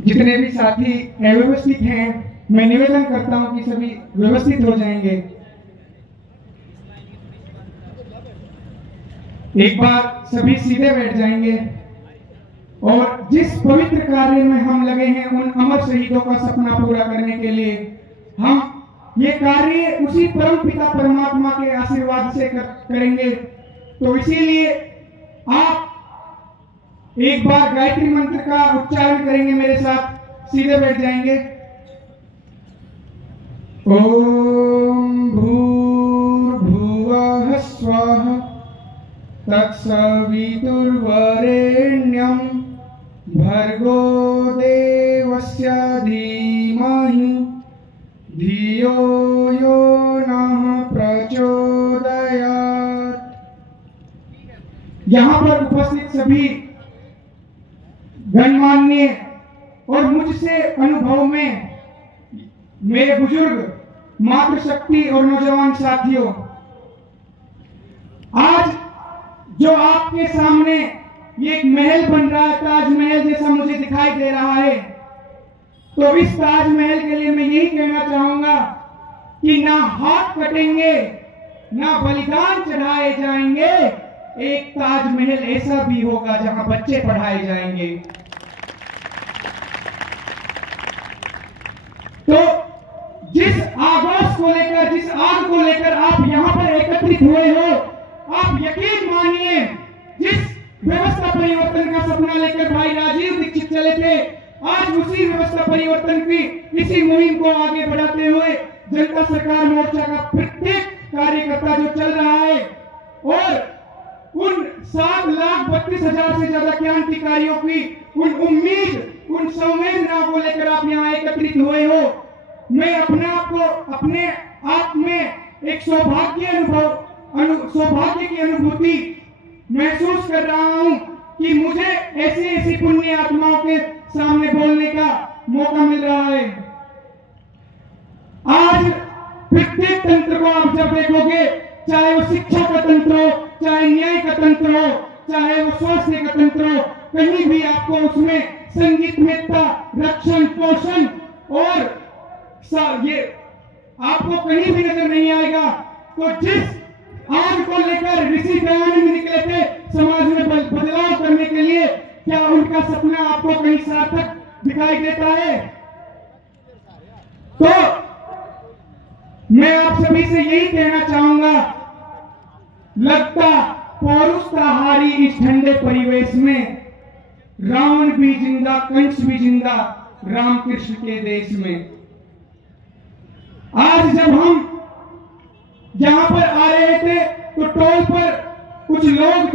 जितने भी साथी अव्यवस्थित हैं, मैं निवेदन करता हूं कि सभी व्यवस्थित हो जाएंगे। एक बार सभी सीधे बैठ जाएंगे और जिस पवित्र कार्य में हम लगे हैं, उन अमर शहीदों का सपना पूरा करने के लिए हम ये कार्य उसी परम पिता परमात्मा के आशीर्वाद से करेंगे। तो इसीलिए आप एक बार गायत्री मंत्र का उच्चारण करेंगे मेरे साथ, सीधे बैठ जाएंगे। ओम भूर्भुवः स्वः तत्सवितुर्वरेण्यं भर्गो देवस्य धीमहि धियो यो नः प्रचोदयात्। यहां पर उपस्थित सभी गणमान्य और मुझसे अनुभव में मेरे बुजुर्ग, मातृशक्ति और नौजवान साथियों, आज जो आपके सामने ये एक महल बन रहा है, ताजमहल जैसा मुझे दिखाई दे रहा है, तो इस ताजमहल के लिए मैं यही कहना चाहूंगा कि ना हाथ कटेंगे, ना बलिदान चढ़ाए जाएंगे, एक ताजमहल ऐसा भी होगा जहां बच्चे पढ़ाए जाएंगे। तो जिस आगोश को लेकर, जिस आग को लेकर आप यहां पर एकत्रित हुए हो, आप यकीन मानिए, जिस व्यवस्था परिवर्तन का सपना लेकर भाई राजीव दीक्षित चले थे, आज उसी व्यवस्था परिवर्तन की इसी मुहिम को आगे बढ़ाते हुए जनता सरकार मोर्चा का प्रत्येक कार्यकर्ता जो चल रहा है, और उन 7,32,000 से ज्यादा क्रांतिकारियों की उन उम्मीद, उन संवेदनाओं को लेकर आप यहाँ एकत्रित हुए हो। मैं अपने आप में एक सौभाग्य की अनुभूति महसूस कर रहा हूं कि मुझे ऐसी पुण्य आत्माओं के सामने बोलने का मौका मिल रहा है। आज प्रत्येक तंत्र को आप जब देखोगे, चाहे वो शिक्षा का तंत्र हो, चाहे न्याय का तंत्र हो, चाहे वो स्वास्थ्य का तंत्र हो, कहीं भी आपको उसमें संगीतमयता, रक्षण, पोषण और ये आपको कहीं भी नजर नहीं आएगा। तो जिस आग को लेकर ऋषि दयानंद निकले थे समाज में बदलाव करने के लिए, क्या उनका सपना आपको कहीं सार्थक दिखाई देता है? तो मैं आप सभी से यही कहना चाहूंगा, लगता पौरुषता हारी इस ठंडे परिवेश में, रावण भी जिंदा, कंस भी जिंदा, रामकृष्ण के देश में। आज जब हम यहां पर आ रहे थे तो टोल पर कुछ लोग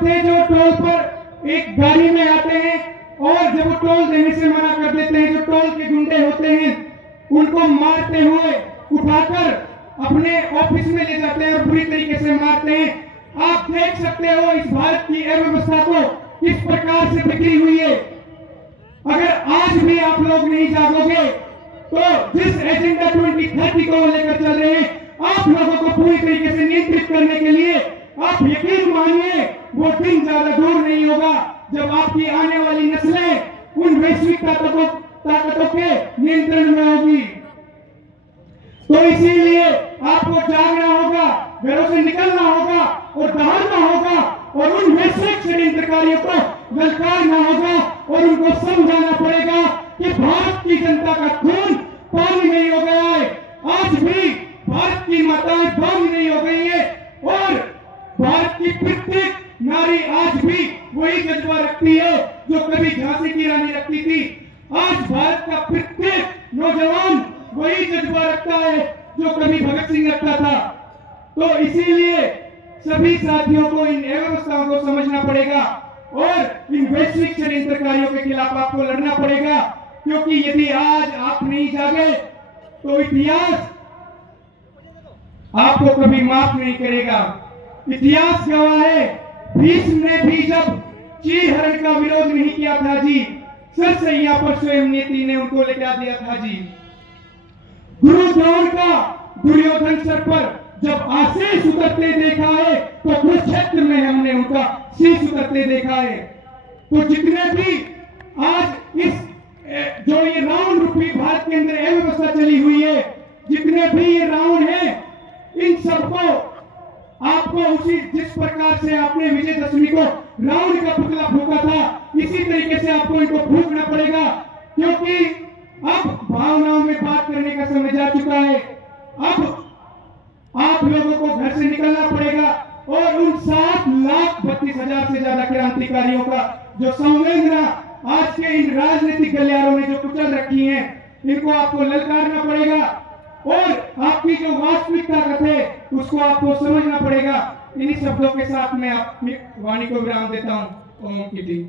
थे जो टोल पर एक गाड़ी में आते हैं और जब वो टोल देने से मना कर देते हैं, जो टोल के गुंडे होते हैं उनको मारते हुए उठाकर अपने ऑफिस में ले जाते हैं और बुरी तरीके से मारते हैं। आप देख सकते हो इस भारत की अव्यवस्था को किस प्रकार से बिखरी हुई है। अगर आज भी आप लोग नहीं जागोगे तो जिस एजेंडा 2030 को लेकर चल रहे हैं, आप लोगों को पूरी तरीके से नियंत्रित करने के लिए, आप यकीन मानिए वो दिन ज्यादा दूर नहीं होगा जब आपकी आने वाली नस्लें उन वैश्विक ताकतों के नियंत्रण में होगी। तो इसीलिए आपको जागना होगा, घरों से निकलना होगा और दहाड़ना होगा और उन वैश्विक षड्यंत्रकारियों को ललकारना होगा और उनको समझाना पड़ेगा कि भारत की जनता का खून पानी नहीं हो गया है। आज भी भारत की माताएं बंद नहीं हो गई है और भारत की प्रत्येक नारी आज भी वही जज्बा रखती है जो कभी झांसी की रानी रखती थी। आज भारत का प्रत्येक नौजवान वही जज्बा रखता है जो कभी भगत सिंह रखता था। तो इसीलिए सभी साथियों को इन अव्यवस्थाओं को समझना पड़ेगा और इन वैश्विक षड्यंत्रकारियों के खिलाफ आपको लड़ना पड़ेगा, क्योंकि यदि आज आप नहीं जागे तो इतिहास आपको कभी माफ नहीं करेगा। इतिहास गवाह है, भीष्म ने भी जब चीरहरण का विरोध नहीं किया था जी, सरसैया पर स्वयं नेत्री ने उनको लेकर दिया था जी। गुरु द्रोण का दुर्योधन सर पर जब आशीष उतरते देखा है तो कुरुक्षेत्र में हमने उनका शीश उतरते देखा है। तो जितने भी आज इस जो ये रावण रूपी भारत के अंदर अव्यवस्था चली हुई है, जितने भी ये रावण है, इन सबको आपको उसी जिस प्रकार से आपने विजयदशमी को रावण का पुतला फूंका था, इसी तरीके से आपको इनको फूंकना पड़ेगा, क्योंकि अब भावनाओं में बात करने का समय जा चुका है। अब आप लोगों को घर से निकलना पड़ेगा और उन 7,32,000 से ज्यादा क्रांतिकारियों का जो संवेदना आज के इन राजनीतिक गलियारों ने जो कुचल रखी है, इनको आपको ललकारना पड़ेगा और आपकी जो वास्तविक ताकत है उसको आपको समझना पड़ेगा। इन्हीं शब्दों के साथ मैं अपनी वाणी को विराम देता हूं। ओम की टीम।